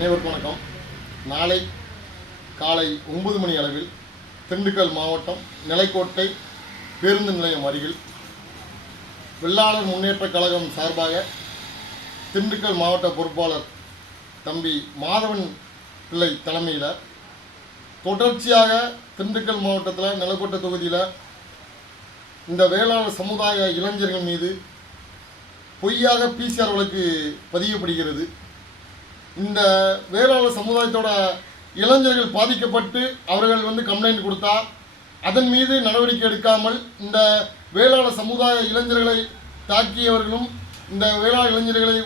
அனைவருக்கும் வணக்கம். நாளை காலை ஒன்பது மணி அளவில் திண்டுக்கல் மாவட்டம் நிலைக்கோட்டை பேருந்து நிலையம் அருகில் வெள்ளாளர் முன்னேற்றக் கழகம் சார்பாக திண்டுக்கல் மாவட்ட பொறுப்பாளர் தம்பி மாதவன் பிள்ளை தலைமையில் தொடர்ச்சியாக திண்டுக்கல் மாவட்டத்தில் நிலக்கோட்டை தொகுதியில் இந்த வேளாளர் சமுதாய இளைஞர்கள் மீது பொய்யாக பிசிஆர் வழக்கு பதியப்படுகிறது. இந்த வேளாளர் சமுதாயத்தோட இளைஞர்கள் பாதிக்கப்பட்டு அவர்கள் வந்து கம்ப்ளைண்ட் கொடுத்தா அதன் மீது நடவடிக்கை எடுக்காமல் இந்த வேளாளர் சமுதாய இளைஞர்களை தாக்கியவர்களும் இந்த வேளாண் இளைஞர்களை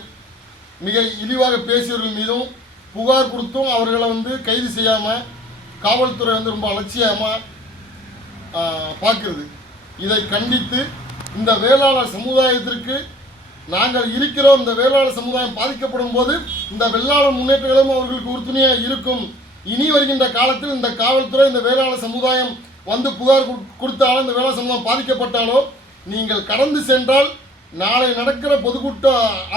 மிக இழிவாக பேசியவர்கள் மீதும் புகார் கொடுத்தும் அவர்களை வந்து கைது செய்யாமல் காவல்துறை வந்து ரொம்ப அலட்சியமாக பார்க்கிறது. இதை கண்டித்து இந்த வேளாளர் சமுதாயத்திற்கு நாங்கள் இருக்கிறோம். இந்த வேளாளர் சமுதாயம் பாதிக்கப்படும் போது இந்த வெள்ளாளர் முன்னேற்றங்களும் அவர்களுக்கு உறுதுணையாக இருக்கும். இனி வருகின்ற காலத்தில் இந்த காவல்துறை இந்த வேளாளர் சமுதாயம் வந்து புகார் கொடு- கொடுத்தாலும் இந்த வேளாண் சமுதாயம் பாதிக்கப்பட்டாலோ நீங்கள் கடந்து சென்றால் நாளை நடக்கிற பொதுக்கூட்ட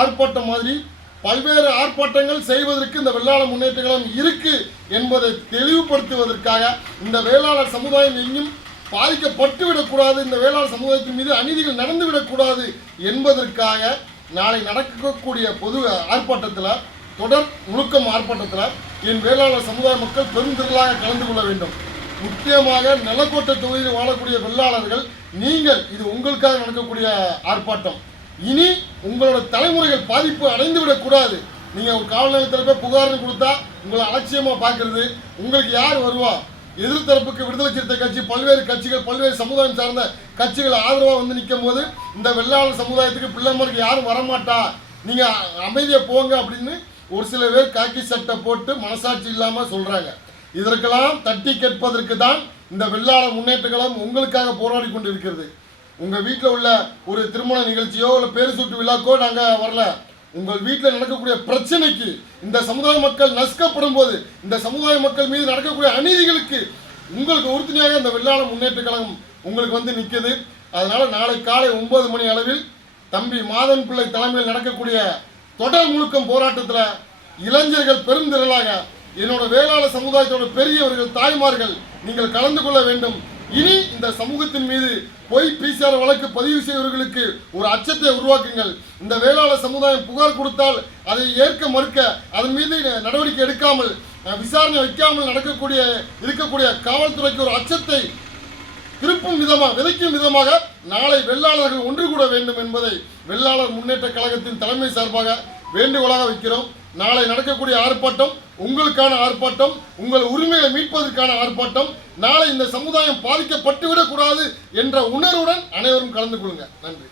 ஆர்ப்பாட்டம் மாதிரி பல்வேறு ஆர்ப்பாட்டங்கள் செய்வதற்கு இந்த வெள்ளாளர் முன்னேற்றங்களும் இருக்கு என்பதை தெளிவுபடுத்துவதற்காக இந்த வேளாளர் சமுதாயம் எங்கும் பாதிக்கப்பட்டு விடக்கூடாது இந்த வேளாண் சமுதாயத்தின் மீது அநீதிகள் நடந்து விடக்கூடாது என்பதற்காக நாளை நடக்கக்கூடிய பொது ஆர்ப்பாட்டத்தில் தொடர் முழுக்கம் ஆர்ப்பாட்டத்தில் என் வேளாளர் சமுதாய மக்கள் பெருந்திரளாக கலந்து கொள்ள வேண்டும். முக்கியமாக நிலக்கோட்டை தொகுதியில் வாழக்கூடிய வெள்ளாளர்கள் நீங்கள் இது உங்களுக்காக நடக்கக்கூடிய ஆர்ப்பாட்டம். இனி உங்களோட தலைமுறைகள் பாதிப்பு அடைந்து விடக்கூடாது. நீங்கள் ஒரு காவல் நிலையத்தில் போய் புகார்னு கொடுத்தா உங்களை அலட்சியமாக பார்க்குறது உங்களுக்கு யார் வருவா? எதிர் தரப்புக்கு விடுதலை சிறுத்தை கட்சி பல்வேறு கட்சிகள் பல்வேறு சமுதாயம் சார்ந்த கட்சிகள் ஆதரவாக வந்து நிற்கும் போது இந்த வெள்ளாளர் சமுதாயத்துக்கு பிள்ளைமாருக்கு யாரும் வரமாட்டா? நீங்கள் அமைதியை போங்க அப்படின்னு ஒரு சில பேர் காக்கி சட்டை போட்டு மனசாட்சி இல்லாமல் சொல்கிறாங்க இதற்கெல்லாம் தட்டி கேட்பதற்கு தான் இந்த வெள்ளாள முன்னேற்றங்களும் உங்களுக்காக போராடி கொண்டிருக்கிறது. உங்கள் வீட்டில் உள்ள ஒரு திருமண நிகழ்ச்சியோ இல்லை பேரு சுட்டு விழாக்கோ நாங்கள் வரல. உங்கள் வீட்டில் நடக்கக்கூடிய பிரச்சனைக்கு இந்த சமுதாய மக்கள் நசுக்கப்படும் போது இந்த சமுதாய மக்கள் மீது நடக்கக்கூடிய அநீதிகளுக்கு உங்களுக்கு உறுதுணையாக இந்த வெள்ளாள முன்னேற்ற கழகம் உங்களுக்கு வந்து நிற்குது அதனால நாளை காலை ஒன்பது மணி அளவில் தம்பி மாதன் பிள்ளை தலைமையில் நடக்கக்கூடிய தொடர் முழுக்கம் போராட்டத்தில் இளைஞர்கள் பெருந்திரளாக என்னோட வேளாள சமுதாயத்தோட பெரியவர்கள் தாய்மார்கள் நீங்கள் கலந்து கொள்ள வேண்டும். இனி இந்த சமூகத்தின் மீது பொய் பிசிஆர் வழக்கு பதிவு செய்வர்களுக்கு ஒரு அச்சத்தை உருவாக்குங்கள். இந்த வேளாளர் சமுதாயம் புகார் கொடுத்தால் அதை ஏற்க மறுக்க அதன் மீது நடவடிக்கை எடுக்காமல் விசாரணை வைக்காமல் நடக்கக்கூடிய இருக்கக்கூடிய காவல்துறைக்கு ஒரு அச்சத்தை திருப்பும் விதமாக விதைக்கும் விதமாக நாளை வெள்ளாளர்கள் ஒன்று கூட வேண்டும் என்பதை வெள்ளாளர் முன்னேற்ற கழகத்தின் தலைமை சார்பாக வேண்டுகோளாக வைக்கிறோம். நாளை நடக்கக்கூடிய ஆர்ப்பாட்டம் உங்களுக்கான ஆர்ப்பாட்டம் உங்கள் உரிமைகளை மீட்பதற்கான ஆர்ப்பாட்டம் நாளை இந்த சமுதாயம் பாதிக்கப்பட்டு விடக்கூடாது என்ற உணர்வுடன் அனைவரும் கலந்து கொள்ளுங்க. நன்றி.